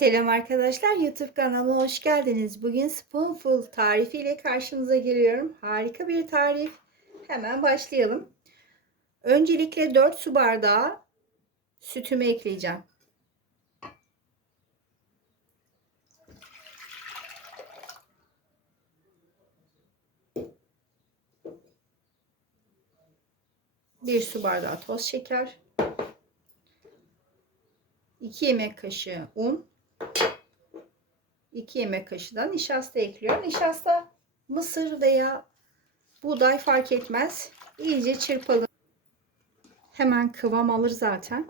Selam arkadaşlar YouTube kanalıma hoş geldiniz. Bugün Spoonful tarifiyle karşınıza geliyorum. Harika bir tarif. Hemen başlayalım. Öncelikle 4 su bardağı sütümü ekleyeceğim. Bir su bardağı toz şeker. 2 yemek kaşığı un. 2 yemek kaşığı da nişasta ekliyorum. Nişasta mısır veya buğday fark etmez. İyice çırpalım. Hemen kıvam alır zaten.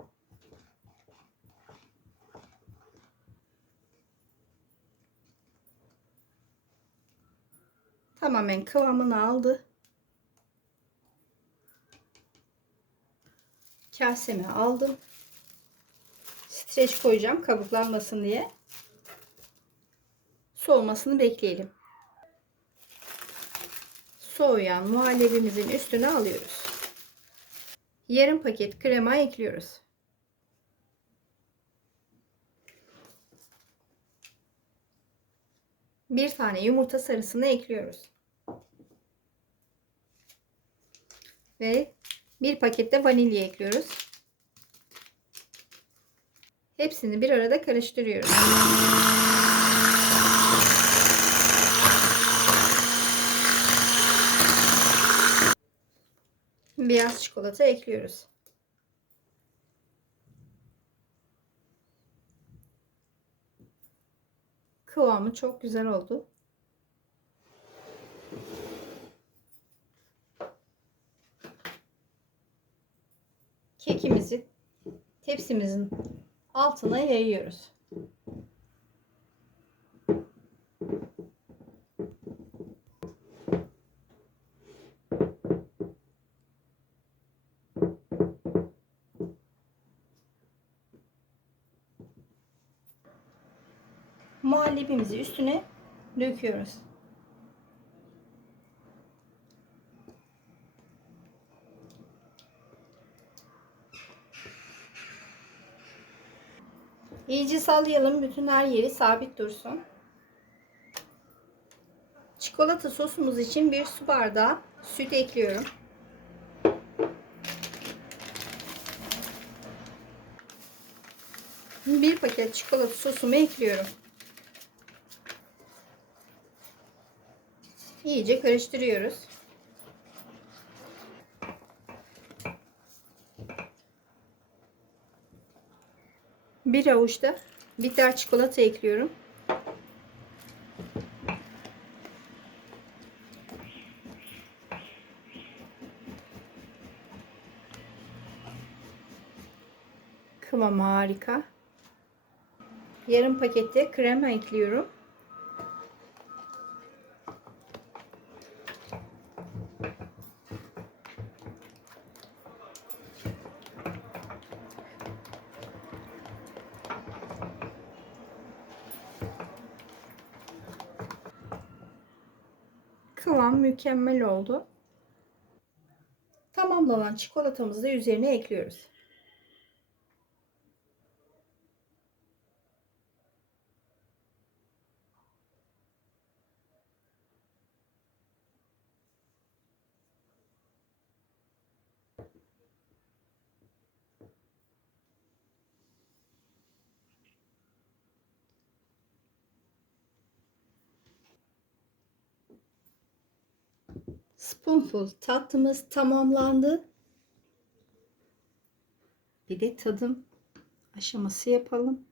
Tamamen kıvamını aldı. Kaseme aldım. Streç koyacağım kabuklanmasın diye. Soğumasını bekleyelim. Soğuyan muhallebimizin üstüne alıyoruz. Yarım paket krema ekliyoruz. Bir tane yumurta sarısını ekliyoruz. Ve bir pakette vanilya ekliyoruz. Hepsini bir arada karıştırıyoruz. Beyaz çikolata ekliyoruz. Kıvamı çok güzel oldu. Kekimizi tepsimizin altına yayıyoruz. Muhallebimizi üstüne döküyoruz. İyice sallayalım. Bütün her yeri sabit dursun. Çikolata sosumuz için bir su bardağı süt ekliyorum. Bir paket çikolata sosumu ekliyorum. İyice karıştırıyoruz. Bir avuç da bitter çikolata ekliyorum. Kıvam harika. Yarım pakette krema ekliyorum. Kıvam mükemmel oldu. Tamamlanan çikolatamızı da üzerine ekliyoruz. Spoonful tatlımız tamamlandı. Bir de tadım aşaması yapalım.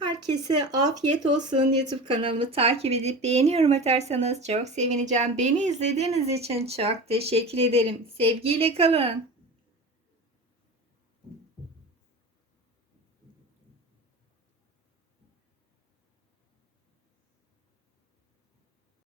Herkese afiyet olsun. YouTube kanalımı takip edip beğeni yorum atarsanız çok sevineceğim. Beni izlediğiniz için çok teşekkür ederim. Sevgiyle kalın.